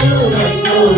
Thank you.